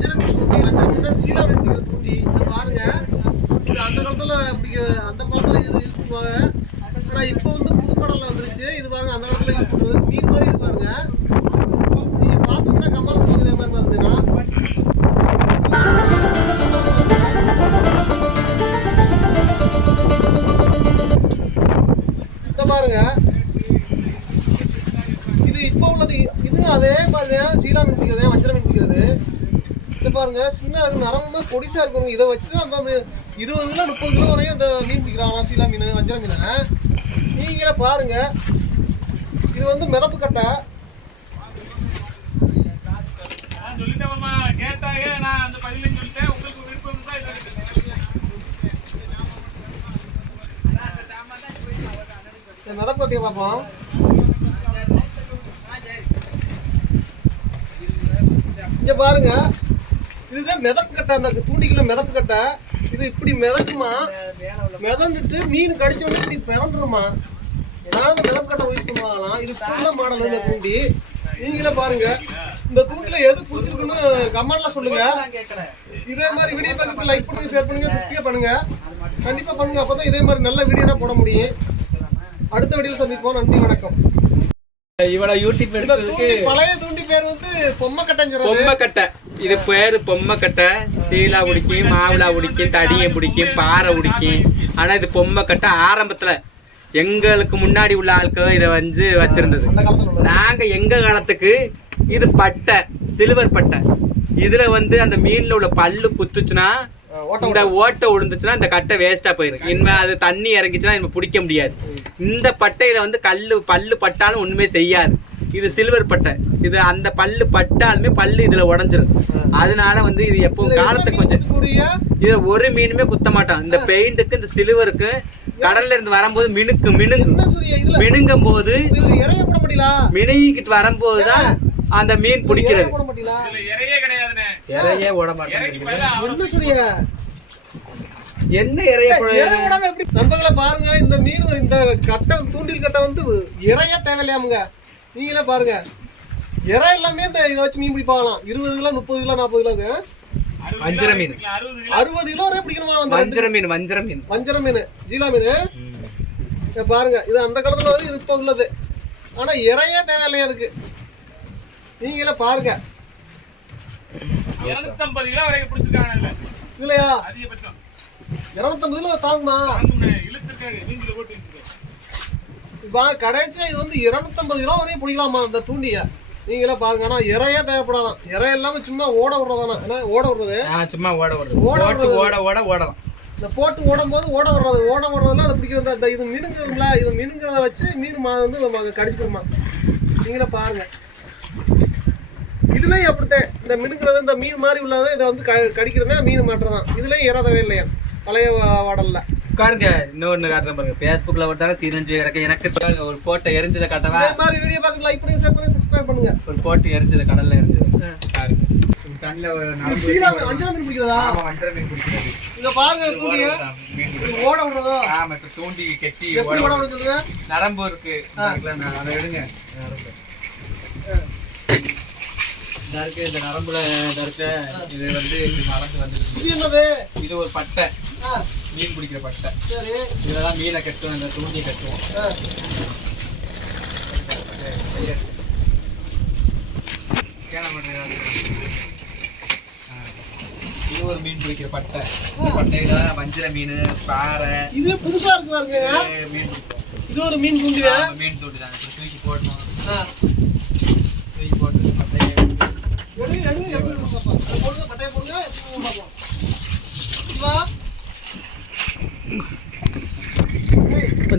வஞ்சரம் மீன் சீலா மீன் தூண்டி பாருங்க. இது அந்த காலத்துல அந்த காலத்துல இது யூஸ் பண்ணுவாங்க. ஆனா இப்போ வந்து புது மாடல்ல வந்துருச்சு. இது பாருங்க அந்த காலத்துல யூஸ் பண்றது மீன் மாதிரி இது பாருங்க. நீங்க பாத்தீங்கன்னா கம்மல் போகுது இதே மாதிரி பார்த்தீங்கன்னா இந்த பாருங்க. இது இப்போ உள்ளது இது அதே மாதிரி சீலா மீன் பிடிக்கிறது வஞ்சரம் மீன் பிடிக்கிறது. இது பாருங்க சின்ன நரம்பு பொடிசா இருக்குங்க. இதை வச்சுதான் அந்த 20 கிலோ 30 கிலோ வரையும் அந்த மீன் பிடிக்கிறாங்களா சீலா மீன் வஞ்சரம் மீனை. நீங்களே பாருங்க. இது வந்து மிதப்பு கட்டை. மிதப்பு கட்டையை பார்ப்போம். இங்க பாருங்க. இதுதான் மிதப்பு கட்டை. அந்த தூண்டிக்குள்ள மிதப்பு கட்டை. இது இப்படி மிதக்குமா, மிதந்துட்டு மீன் கடிச்ச உடனே இப்படி பிறண்டுருமா. நானும் இந்த மிதப்பு கட்டை யூஸ் பண்ணுவாங்களாம். இது புள்ள மாடல் இந்த தூண்டி. நீங்களே பாருங்க. இந்த தூண்டில எது பிடிச்சிருக்குன்னு கமெண்ட்ல சொல்லுங்க. இதே மாதிரி வீடியோ பார்த்துட்டு லைக் பண்ணுங்க, ஷேர் பண்ணுங்க, சப்ஸ்கிரைப் பண்ணுங்க. கண்டிப்பா பண்ணுங்க. அப்பதான் இதே மாதிரி நல்ல வீடியோனா போட முடியும். அடுத்த வீடியோல சந்திப்போம். நன்றி, வணக்கம். இவ்வளவு யூடியூப் எடுத்ததுக்கு பழைய தூண்டி பேர் வந்து பொம்மைக்கட்டை. பொம்மைக்கட்டை. இது பேரு பொம்மைக்கட்டை. சீலா பிடிக்கும், மாவிளா பிடிக்கும், தடியை பிடிக்கும், பாறை பிடிக்கும். ஆனா இது பொம்மைக்கட்டை. ஆரம்பத்துல எங்களுக்கு முன்னாடி உள்ள ஆட்கள் இதை வந்து வச்சிருந்தது. நாங்க எங்க காலத்துக்கு இது பட்டை, சில்வர் பட்டை. இதுல வந்து அந்த மீன்ல உள்ள பல்லு குத்துச்சுன்னா, இந்த ஓட்டை விழுந்துச்சுன்னா இந்த கட்டை வேஸ்டா போயிடும். இனிமே அது தண்ணி இறங்கிச்சுன்னா இனிமே பிடிக்க முடியாது. இந்த பட்டையில வந்து பல்லு பட்டாலும் ஒண்ணுமே செய்யாது. இது சில்வர் பட்டை. இது அந்த பல்லு பட்டாலுமே பல்லு இதுல உடஞ்சிரும். அதனால வந்து இது எப்பவும் காலத்துக்கு கொஞ்சம் இதுல ஒரு மீனுமே குத்த மாட்டான். இந்த பெயிண்ட்டுக்கு இந்த சில்வருக்கு கடல்ல இருந்து வரும்போது மினுங்கும் போது மினுங்கிட்டு வரும்போதுதான் அந்த மீன் பிடிக்கிறது. இறையே ஓட மாட்டேன். என்ன இறைய நண்பர்களை பாருங்க. இந்த மீன் இந்த கட்டை தூண்டில் கட்டை வந்து இறைய தேவையில்லையாமுங்க. நீங்களே பாருங்க. இறை எல்லாமே இந்த இதை வச்சு மீன் பிடிப்பாங்களாம். 20 கிலோ 30 கிலோ 40 கிலோக்கு வஞ்சர மீன் 60 கிலோ வரை பிடிக்கணுமா? வஞ்சர மீன் ஜீலா மீன் பாருங்க. இது அந்த காலத்துல வந்து இது இப்போ உள்ளது. ஆனா இறையே தேவையில்லையா அதுக்கு. நீங்களே பாருங்க. 250 கிலோ வரைக்கும் பிடிச்சிருக்காங்க இல்லையா? 250 கிலோ தாங்குமா? கடைசியா இது வந்து 250 கிலோ வரையும் பிடிக்கலாமா அந்த தூண்டிய. நீங்களே பாருங்க. ஆனா இறையே தேவைப்படாதான். இறை இல்லாம சும்மா ஓட விடுறதானா? ஓட விடுறது சும்மா ஓட ஓடலாம். இந்த போட்டு ஓடும் போது ஓட விடுறதுல அதை பிடிக்கிறது. இது மீனுங்கிறதுங்களா? இது மீனுங்கிறத வச்சு மீன் வந்து நம்ம கடிச்சுக்கிறோமா. நீங்களே பாருங்க. இதுலயும் அப்படித்தான். இந்த மினுங்கிறது இந்த மீன் மாதிரி உள்ளதை இதை வந்து கடிக்கிறதா மீன் மாட்டுறதான். இதுலயும் இறதவே இல்லையா பழைய வாடல்ல. காட்டுங்க. இன்னொன்னு காட்டுறேன் பாருங்க. பேஸ்புக்ல ஒருத்தாலும் சீரஞ்சு கிடக்கு. எனக்கு ஒரு போட்டை எரிஞ்சதை காட்டவா? இந்த மாதிரி வீடியோ பார்த்து லைக் பண்ணுங்க, ஷேர் பண்ணுங்க, சப்ஸ்கிரைப் பண்ணுங்க. ஒரு போட்டு எரிஞ்சது கடல்ல எரிஞ்சது பாருங்க. தண்ணில வஞ்சர மீன் பிடிக்கிறதா? வஞ்சர மீன் பிடிக்கிறது. இங்க பாருங்க. தூண்டிய ஓட விடுறதோ? ஆமா. இப்ப தூண்டி கெட்டி ஓட விட சொல்லுங்க. நரம்பு இருக்கு. அதை எடுங்க. இந்த நரம்புல இருக்கு. இது வந்து வளர்ந்து வந்து இது என்னது? இது ஒரு பட்டை. மீன் பிடிக்கிற பட்டை. சரி. இதெல்லாம் மீனை கட்டுவோம். இந்த தூண்டியை கட்டுவோம். இது ஒரு மீன் பிடிக்கிற பட்டை. பட்டையில வஞ்சர மீன், பாறை. இது புதுசா இருக்கு பாருங்க. மீன் பிடிப்போம். இது ஒரு மீன் தூண்டி. மீன் தூண்டி தான். தூக்கி போடணும். தூக்கி போட்டு பட்டையை கொஞ்சம்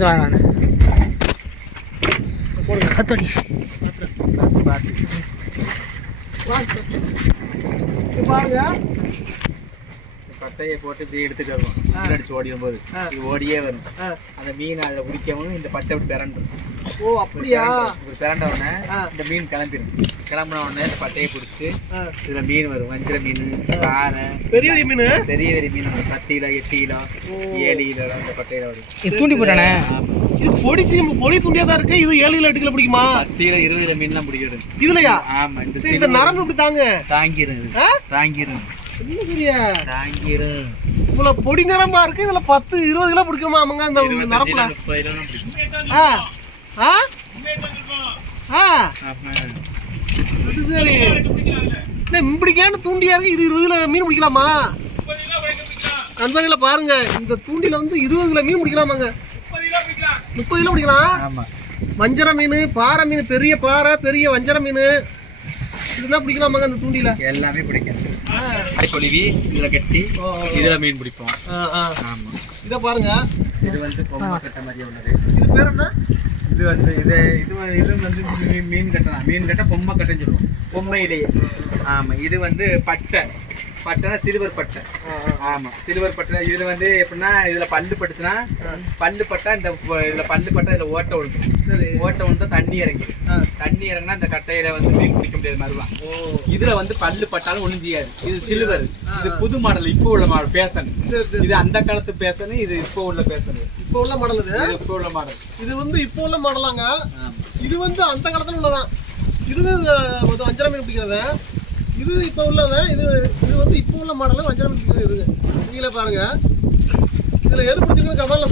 வாங்க. பாருங்க. பட்டையை போட்டு இப்படி எடுத்துட்டு வருவோம். அடிச்சு ஓடிடும் போது இது ஓடியே வரும். அந்த மீன் அதில் பிடிக்கவும் இந்த பட்டை விட்டு பிறண்டும். ஓ அப்படியா? இப்படி பிறண்ட உடனே இந்த மீன் கிளம்பிடும். கிளம்புன உடனே இந்த பட்டையை பிடிச்சி இதுல மீன் வரும். வஞ்சர மீன், பாறை, பெரிய மீன், பெரிய மீன் 10 கிலோ 8 கிலோ 7 கிலோ அந்த பட்டையில வரும். தூண்டி போட்டானே. இது பொடி துண்டியா தான் இருக்கு. இது 7 கிலோ 8 கிலோ பிடிக்குமா? 10 கிலோ 20 கிலோ மீன்லாம் பிடிக்கிறது இதுலயா? ஆமா. இந்த நரம்பு இப்படி தாங்க தாங்கிரும். தாங்கிரும். என்ன சரியா தாங்கிரும். இவ்வளவு பொடி நரம்பா இருக்கு. இதுல 10 20 கிலோ பிடிக்குமா அம்மங்க இந்த நரம்புல? 30 கிலோ பிடிக்கும். ஆ ஆ ஆமா. அது சரி. இல்ல இப்படிக்கான தூண்டியா இருக்கு. இது 20 கிலோ மீன் பிடிக்கலாமா? நண்பர்களே பாருங்க, இந்த தூண்டில வந்து 20 கிலோ மீன் பிடிக்கலாமாங்க. 30 கிலோ பிடிக்கலாம். ஆமா. வஞ்சர மீன், பாறை மீன், பெரிய பாறை, பெரிய வஞ்சர மீன் இதெல்லாம் பிடிக்கலாமாங்க அந்த தூண்டில? எல்லாமே பிடிக்கும். கொழுவி இதுல கட்டி இதுல மீன் பிடிப்போம். ஆமா. இத பாருங்க, இது வந்து பொம்மை கட்ட மாதிரி உள்ளது. இது பேர் என்ன? இது வந்து இது வந்து மீன் கட்டலாம். மீன் கட்ட பொம்மை கட்டன்னு சொல்லுவோம். பொம்மையிலேயே. ஆமா. இது வந்து பட்டைனா சில்வர் பட்டை. ஆமா, சில்வர் பட்டை. இதுல வந்து எப்படின்னா இதுல பல்லு பட்டுச்சுன்னா பல்லு பட்டா இதுல பல்லு பட்டா இதுல ஓட்டை விழுக்கும். சரி, ஓட்டை விழுந்தா தண்ணி இறங்கி இறங்கினா இந்த கட்டையில வந்து மீன் பிடிக்க முடியாது மறுவான். இதுல வந்து பல்லு பட்டாலும் ஒண்ணும் செய்யாது. இது சில்வர். இது புது மாடல், இப்போ உள்ள மாடல் பேசன். இது அந்த காலத்து பேசன், இது இப்போ உள்ள பேசன். இப்போ உள்ள மாடல். இது இப்போ உள்ள மாடல். இது வந்து இப்போ உள்ள மாடலாங்க. இது வந்து அந்த காலத்துல உள்ளதான். இது வஞ்சர மீன் பிடிக்கிறது. இது இப்போ உள்ளவன். இது வந்து இப்போ உள்ள மாடல் வஞ்சர மீன் பிடிக்கிறது. இதுங்க நீங்களே பாருங்க. இதுல எது பிடிச்சிருக்குன்னு கமெண்ட்ல